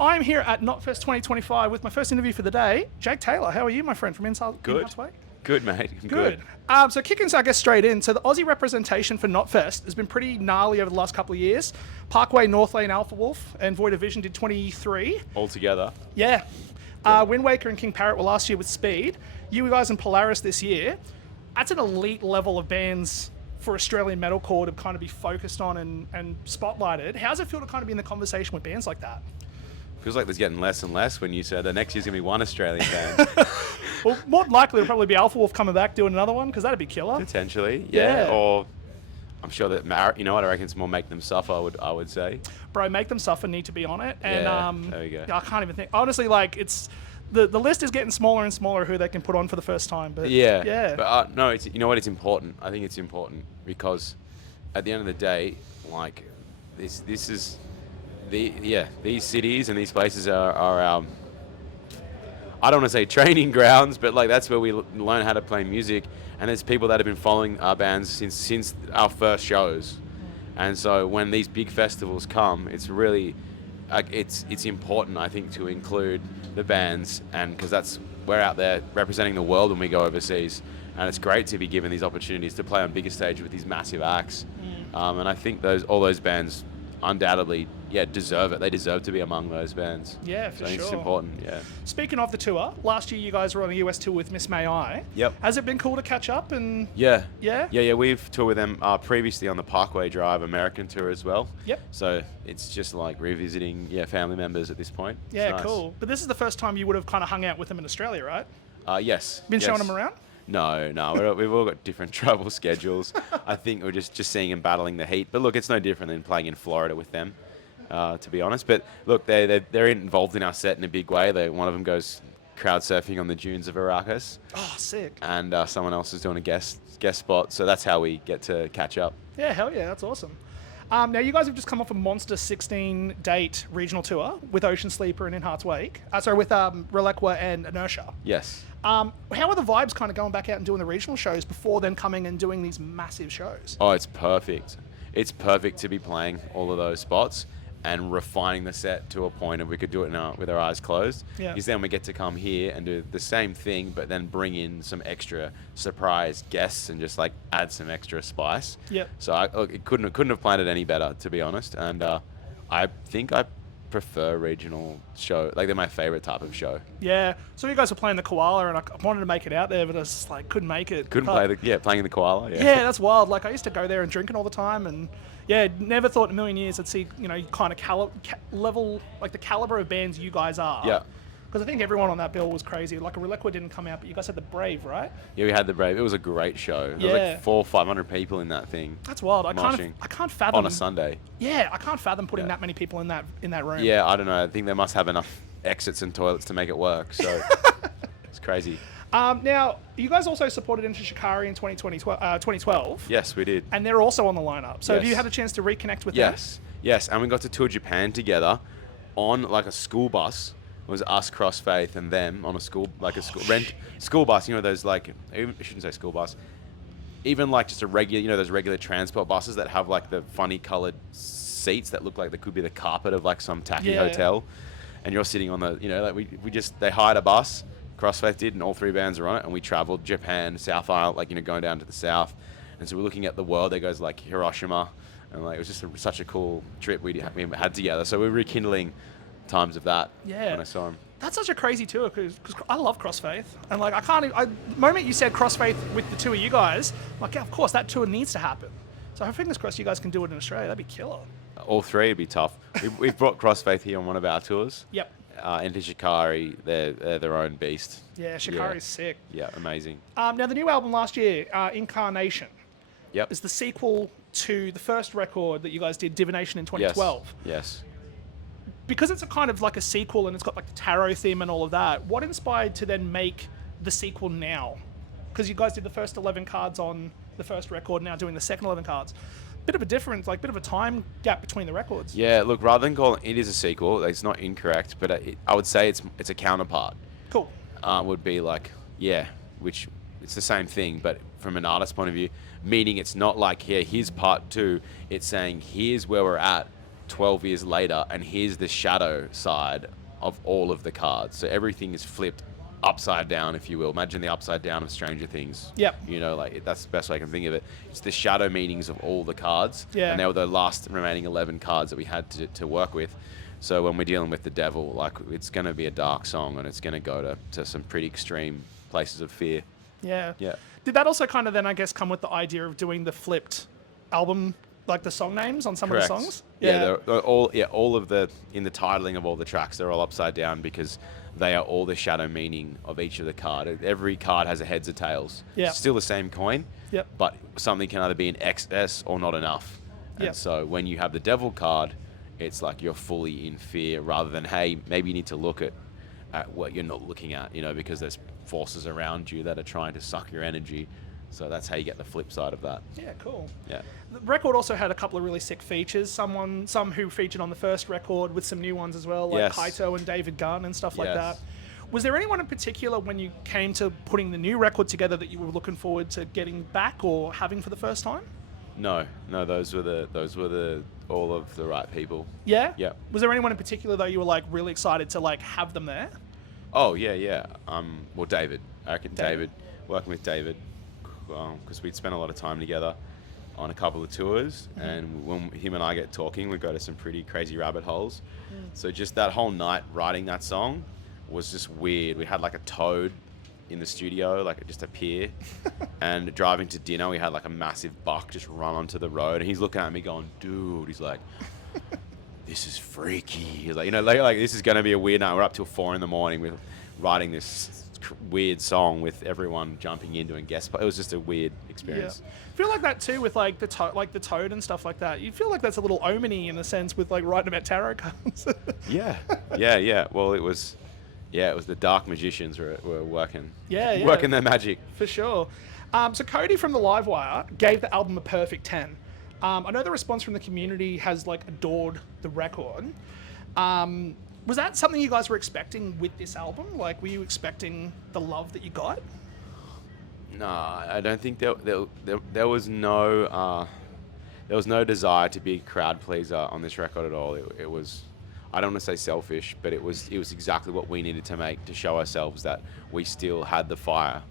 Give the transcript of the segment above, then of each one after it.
I'm here at Knotfest 2025 with my first interview for the day. Jake Taylor, how are you, my friend, from Inside? Good. Good, mate. I'm good. So kicking us, I guess, straight in. So the Aussie representation for Knotfest has been pretty gnarly over the last couple of years. Parkway, North Lane, Alpha Wolf, and Void of Vision did 23. All together. Yeah. Wind Waker and King Parrot were last year with Speed. You guys in Polaris this year. That's an elite level of bands for Australian metalcore to kind of be focused on and spotlighted. How does it feel to kind of be in the conversation with bands like that? Feels like there's getting less and less when you said that next year's going to be one Australian band. Well, more than likely it'll probably be Alpha Wolf coming back doing another one, because that'd be killer. Potentially, yeah. Or I'm sure that, you know what, I reckon it's more Make Them Suffer, I would say. Bro, Make Them Suffer need to be on it. And there you go. Yeah, I can't even think. Honestly, like, it's... The list is getting smaller and smaller who they can put on for the first time. But yeah. But no, you know what? It's important. I think it's important because at the end of the day, like this is these cities and these places are our, I don't want to say training grounds, but like that's where we learn how to play music. And there's people that have been following our bands since our first shows. And so when these big festivals come, it's really it's important, I think, to include the bands, and because we're out there representing the world when we go overseas, and it's great to be given these opportunities to play on bigger stage with these massive acts. And I think all those bands undoubtedly deserve it. They deserve to be among those bands. Yeah, for sure. It's important. Speaking of the tour, last year you guys were on a US tour with Miss May I. Yep. Has it been cool to catch up? And Yeah. We've toured with them previously on the Parkway Drive American tour as well. Yep. So it's just like revisiting family members at this point. Yeah, it's nice. Cool. But this is the first time you would have kind of hung out with them in Australia, right? Yes. Been showing them around? No. We've all got different travel schedules. I think we're just seeing them battling the heat. But look, it's no different than playing in Florida with them, to be honest. But look, they're involved in our set in a big way. One of them goes crowd surfing on the dunes of Arrakis. Oh, sick. And someone else is doing a guest spot. So that's how we get to catch up. Yeah, hell yeah, that's awesome. Now, you guys have just come off a monster 16-date regional tour with Ocean Sleeper and In Heart's Wake. With Reliqua and Inertia. Yes. How are the vibes kind of going back out and doing the regional shows before then coming and doing these massive shows? Oh, it's perfect. It's perfect to be playing all of those spots and refining the set to a point of we could do it now with our eyes closed. Yeah. Because then we get to come here and do the same thing, but then bring in some extra surprise guests and just like add some extra spice. Yep. So it couldn't have planned it any better, to be honest. And I think I prefer regional show. Like, they're my favorite type of show. Yeah. So you guys were playing the Koala, and I wanted to make it out there, but I just like couldn't make it. Playing the Koala. Yeah, that's wild. Like, I used to go there and drinking all the time, and never thought in a million years I'd see kind of level, like the caliber of bands you guys are. Yeah. Because I think everyone on that bill was crazy. Like, a Reliqua didn't come out, but you guys had the Brave, right? Yeah, we had the Brave. It was a great show. There was like 400 or 500 people in that thing. That's wild. I can't fathom on a Sunday. Yeah, I can't fathom putting that many people in that room. Yeah, I don't know. I think they must have enough exits and toilets to make it work. So it's crazy. Now, you guys also supported Into Shikari in 2012. Yes, we did. And they're also on the lineup. So yes. have you had a chance to reconnect with them? Yes. And we got to tour Japan together on like a school bus. It was us, Crossfaith, and them on a school bus. You know, those like, I shouldn't say school bus. Even like just a regular, those regular transport buses that have like the funny coloured seats that look like they could be the carpet of like some tacky hotel. And you're sitting on the, they hired a bus. Crossfaith did, and all three bands are on it, and we travelled Japan, South Isle, going down to the south, and so we're looking at the world. There goes like Hiroshima, and like it was just such a cool trip we had together. So we're rekindling times of that when I saw him. That's such a crazy tour because I love Crossfaith, and like the moment you said Crossfaith with the two of you guys, I'm like, yeah, of course that tour needs to happen. So fingers crossed you guys can do it in Australia. That'd be killer. All three would be tough. We've brought Crossfaith here on one of our tours. Yep. Into Shikari, they're their own beast. Yeah, Shikari's sick. Yeah, amazing. Now, the new album last year, Incarnation, is the sequel to the first record that you guys did, Divination, in 2012. Yes. Because it's a kind of like a sequel and it's got like the tarot theme and all of that, what inspired to then make the sequel now? Because you guys did the first 11 cards on the first record, now doing the second 11 cards. Bit of a difference, like bit of a time gap between the records. Yeah, look, rather than calling it is a sequel, it's not incorrect, but I would say it's a counterpart. Cool. Would be like, which it's the same thing, but from an artist's point of view, meaning it's not like, here's part two. It's saying, here's where we're at 12 years later, and here's the shadow side of all of the cards. So everything is flipped upside down, if you will. Imagine the upside down of Stranger Things. Yep. You know, like that's the best way I can think of it. It's the shadow meanings of all the cards. Yeah. And they were the last remaining 11 cards that we had to work with. So when we're dealing with the devil, like it's going to be a dark song, and it's going to go to some pretty extreme places of fear. Yeah. Yeah. Did that also kind of then, I guess, come with the idea of doing the flipped album, like the song names on some Correct. of the songs? Yeah, they're all of the, in the titling of all the tracks, they're all upside down because they are all the shadow meaning of each of the card. Every card has a heads or tails. Yeah. Still the same coin. Yep. But something can either be an excess or not enough. And Yep. so when you have the devil card, it's like you're fully in fear, rather than, hey, maybe you need to look at what you're not looking at, you know, because there's forces around you that are trying to suck your energy. So that's how you get the flip side of that. Yeah, cool. Yeah. The record also had a couple of really sick features. Some who featured on the first record, with some new ones as well, like Yes. Kaito and David Gunn and stuff like Yes. that. Was there anyone in particular when you came to putting the new record together that you were looking forward to getting back or having for the first time? No, those were all of the right people. Yeah? Yeah. Was there anyone in particular though you were like really excited to like have them there? Oh yeah. Well, David. I reckon David. working with David, because we'd spent a lot of time together on a couple of tours, and when him and I get talking, we go to some pretty crazy rabbit holes. So just that whole night writing that song was just weird. We had like a toad in the studio, like it just appear, and driving to dinner, we had like a massive buck just run onto the road, and he's looking at me going, dude, he's like, this is freaky. He's like, you know, like this is going to be a weird night. We're up till 4 a.m. with writing this weird song with everyone jumping in doing guest. It was just a weird experience. Yeah. I feel like that too with like the toad and stuff like that. You feel like that's a little omeny in a sense with like writing about tarot cards. Yeah. Well, it was the dark magicians were working. Yeah. Working their magic. For sure. So Cody from the Livewire gave the album a perfect 10. I know the response from the community has like adored the record. Was that something you guys were expecting with this album? Like, were you expecting the love that you got? No, I don't think there was no desire to be a crowd pleaser on this record at all. It was, I don't want to say selfish, but it was exactly what we needed to make to show ourselves that we still had the fire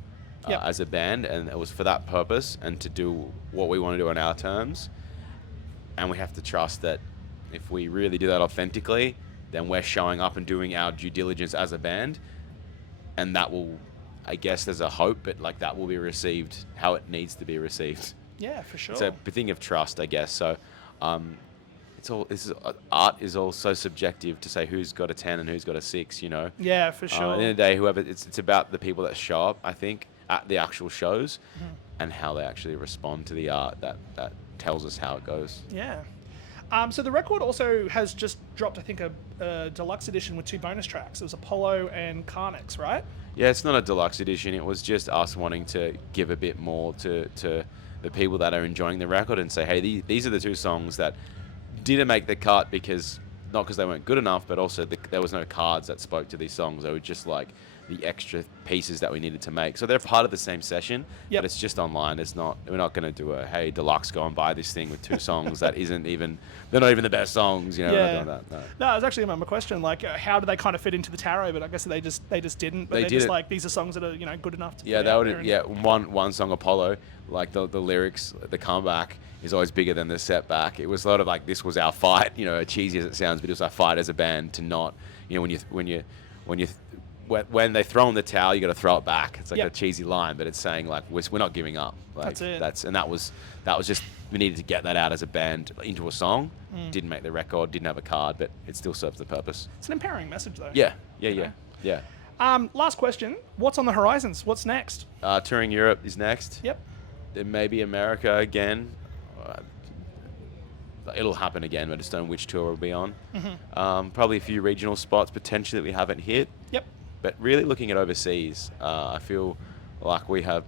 Yep. as a band, and it was for that purpose and to do what we want to do on our terms. And we have to trust that if we really do that authentically, then we're showing up and doing our due diligence as a band, and that will, I guess there's a hope, but like that will be received how it needs to be received. Yeah, for sure. It's a thing of trust, I guess. So, art is all so subjective to say who's got a 10 and who's got a 6. You know. Yeah, for sure. At the end of the day, whoever it's about the people that show up, I think, at the actual shows, and how they actually respond to the art that tells us how it goes. Yeah. So the record also has just dropped, I think, a deluxe edition with 2 bonus tracks. It was Apollo and Carnix, right? Yeah, it's not a deluxe edition. It was just us wanting to give a bit more to the people that are enjoying the record and say, hey, these are the 2 songs that didn't make the cut because they weren't good enough, but also there was no cards that spoke to these songs. They were just like the extra pieces that we needed to make. So they're part of the same session, Yep. but it's just online. We're not going to do a, hey, deluxe, go and buy this thing with 2 songs that they're not even the best songs, you know. Yeah. We're not doing that, no. No, it was actually my question. Like, how do they kind of fit into the tarot? But I guess they just didn't. But They they're just did it. like, these are songs that are, good enough to Yeah, put that out would. there. Yeah, one song, Apollo, like the lyrics, the comeback is always bigger than the setback. It was a lot of like, this was our fight, cheesy as it sounds, but it was our fight as a band to not, when they throw in the towel, you got to throw it back. It's like Yep. a cheesy line, but it's saying like we're not giving up. Like, That's it. That was just, we needed to get that out as a band into a song. Didn't make the record, didn't have a card, but it still serves the purpose. It's an empowering message, though. Yeah. Last question. What's on the horizons? What's next? Touring Europe is next. Yep. There may be America again. It'll happen again. I just don't know which tour we'll be on. Probably a few regional spots potentially that we haven't hit. Yep. But really looking at overseas, I feel like we have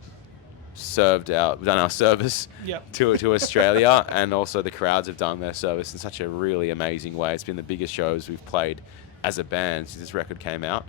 done our service Yep. to Australia, and also the crowds have done their service in such a really amazing way. It's been the biggest shows we've played as a band since this record came out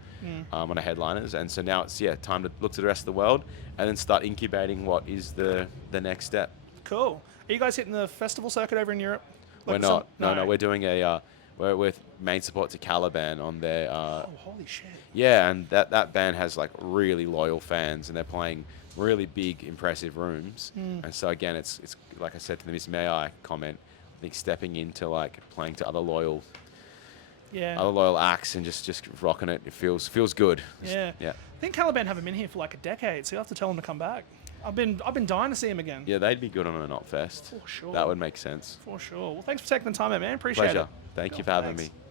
on our headliners, and so now it's time to look to the rest of the world and then start incubating what is the next step. Cool. Are you guys hitting the festival circuit over in Europe? We're Like not. some- No, we're doing a. We're with main support to Caliban on their. Oh, holy shit. Yeah, and that band has like really loyal fans, and they're playing really big, impressive rooms. And so again, it's like I said to the Miss May I comment. I think stepping into like playing to other loyal Yeah. acts and just rocking it. It feels good. Yeah. Yeah. I think Caliban haven't been here for like a decade, so you will have to tell them to come back. I've been dying to see him again. Yeah, they'd be good on a Knotfest. For sure. That would make sense. For sure. Well, thanks for taking the time out, man. Appreciate Pleasure. it. Thank you Cool. for having Thanks. me.